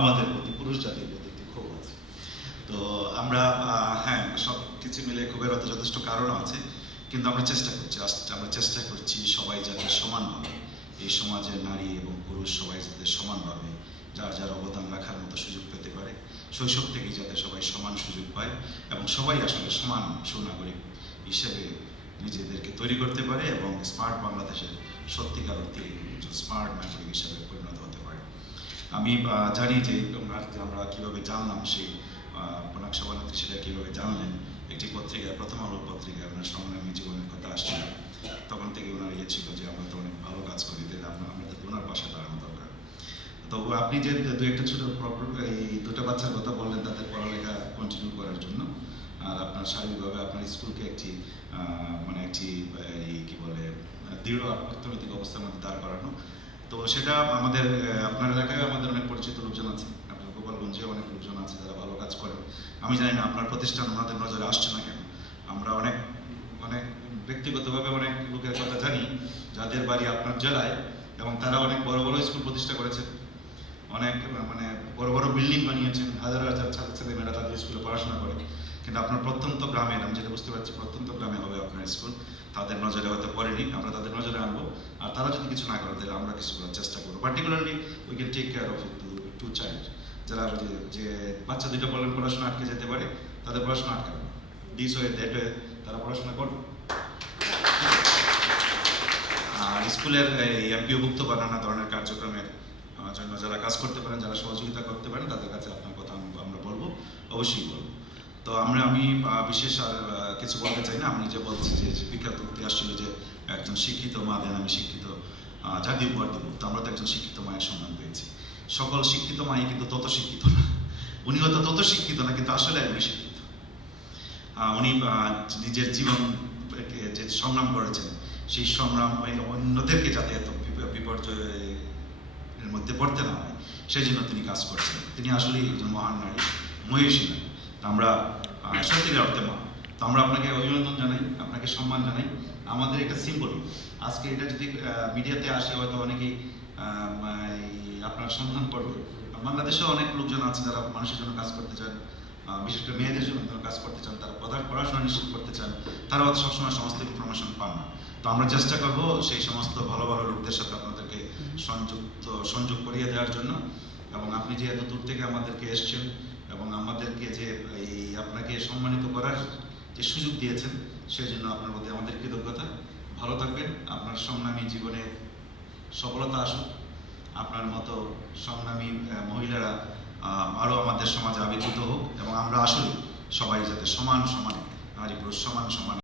আমাদের প্রতি পুরুষ জাতির প্রতি একটি ক্ষোভ আছে। তো আমরা হ্যাঁ সব কিছু মিলে ক্ষোভের হয়তো যথেষ্ট কারণও আছে, কিন্তু আমরা চেষ্টা করছি আমরা চেষ্টা করছি সবাই যাতে সমানভাবে, এই সমাজের নারী এবং পুরুষ সবাই যাতে সমানভাবে যার যার অবদান রাখার মতো সুযোগ পেতে পারে, শৈশব থেকেই যাতে সবাই সমান সুযোগ পায় এবং সবাই আসলে সমান সুনাগরিক হিসেবে নিজেদেরকে তৈরি করতে পারে এবং স্মার্ট বাংলাদেশের সত্যিকার অর্থে স্মার্ট নাগরিক হিসেবে আমি জানি যে ওনার আমরা কীভাবে জানলাম সেই প্রণাক সভানেত্রী সেটা কীভাবে জানলেন, একটি পত্রিকায় প্রথম আলো পত্রিকায় ওনার সংগ্রামী জীবনের কথা আসছিল তখন থেকে ওনার ইয়ে ছিল যে, আমরা তো অনেক ভালো কাজ করি তাই আমরা আমাদের ওনার পাশে দাঁড়ানো দরকার। তো আপনি যে দু একটা ছোট এই দুটো বাচ্চার কথা বললেন, তাদের পড়ালেখা কন্টিনিউ করার জন্য, আর আপনার শারীরিকভাবে আপনার স্কুলকে একটি মানে একটি, এই, কি বলে, দৃঢ় অর্থনৈতিক অবস্থার মধ্যে দাঁড় করানো তো সেটা আমাদের আপনার এলাকায় আমাদের অনেক পরিচিত লোকজন আছে। আপনার গোপালগঞ্জে অনেক লোকজন আছে যারা ভালো কাজ করেন আমি জানি না আপনার প্রতিষ্ঠান ওনাদের নজরে আসছে না কেন। আমরা অনেক অনেক ব্যক্তিগতভাবে অনেক লোকের কথা জানি। যাদের বাড়ি আপনার জেলায় এবং তারা অনেক বড় বড় স্কুল প্রতিষ্ঠা করেছেন। অনেক মানে বড় বড় বিল্ডিং বানিয়েছেন। হাজার হাজার ছাত্র ছেলেমেয়েরা তাদের স্কুলে পড়াশোনা করে। কিন্তু আপনার প্রত্যন্ত গ্রামে, আমি যেটা বুঝতে পারছি, প্রত্যন্ত গ্রামে হবে আপনার স্কুল। তাদের নজরে হয়তো পড়েনি, আমরা তাদের নজরে আনব। আর তারা যদি কিছু না করে, তাহলে আমরা কিছু করার চেষ্টা করব। Particularly we can take care of to to child যারা যে- বাচ্চা দুটো বলেন, পড়াশোনা আটকে যেতে পারে, তাদের পড়াশোনা আটকাবে দিস হয়ে দ্যাট হয়ে তারা পড়াশোনা করবে। আর স্কুলের এমপিওভুক্ত বা নানা ধরনের কার্যক্রমের জন্য যারা কাজ করতে পারেন, যারা সহযোগিতা করতে পারেন, তাদের কাছে আপনার কথা আমরা বলব, অবশ্যই বলব। তো আমরা, আমি বিশেষ আর কিছু বলতে চাই না? আমি যে বলছি যে বিখ্যাত উক্তি আসছিল যে একজন শিক্ষিত মা দেন আমি শিক্ষিত আহ, জাতি উপহার দেবো তো আমরা তো একজন শিক্ষিত মায়ের সম্মান পেয়েছি। সকল শিক্ষিত মাই কিন্তু তত শিক্ষিত না। উনি হয়তো তত শিক্ষিত না কিন্তু আসলে উনি শিক্ষিত। উনি নিজের জীবন যে সংগ্রাম করেছেন সেই সংগ্রাম অন্যদেরকে যাতে এত বিপ- বিপর্যয়ের মধ্যে পড়তে না হয় সেই জন্য তিনি কাজ করছেন। তিনি আসলেই একজন মহান নারী মহিষী নারী আমরা সত্যিকার অর্থে মা। তো আমরা আপনাকে অভিনন্দন জানাই, আপনাকে সম্মান জানাই। আমাদের একটা সিম্বল আজকে এটা যদি মিডিয়াতে আসে, হয়তো অনেকেই আপনার সন্ধান করবে। বাংলাদেশেও অনেক লোকজন আছে যারা মানুষের জন্য কাজ করতে চান বিশেষ করে মেয়েদের জন্য কাজ করতে চান, তারা পদার পড়াশোনা নিশ্চিত করতে চান তারা হয়তো সবসময় সমস্ত ইনফরমেশন পান না। তো আমরা চেষ্টা করব সেই সমস্ত ভালো ভালো লোকদের সাথে আপনাদেরকে সংযুক্ত, সংযোগ করিয়ে দেওয়ার জন্য। এবং আপনি যে এত দূর থেকে আমাদেরকে এসছেন, এবং আমাদেরকে যে এই আপনাকে সম্মানিত করার যে সুযোগ দিয়েছেন সেই জন্য আপনার প্রতি আমাদের কৃতজ্ঞতা। ভালো থাকবেন, আপনার সংগ্রামী জীবনে সফলতা আসুক। আপনার মতো সংগ্রামী মহিলারা আরও আমাদের সমাজে আবির্ভূত হোক, এবং আমরা আসলে সবাই যাতে সমান সমানে, নারী পুরুষ সমান সমান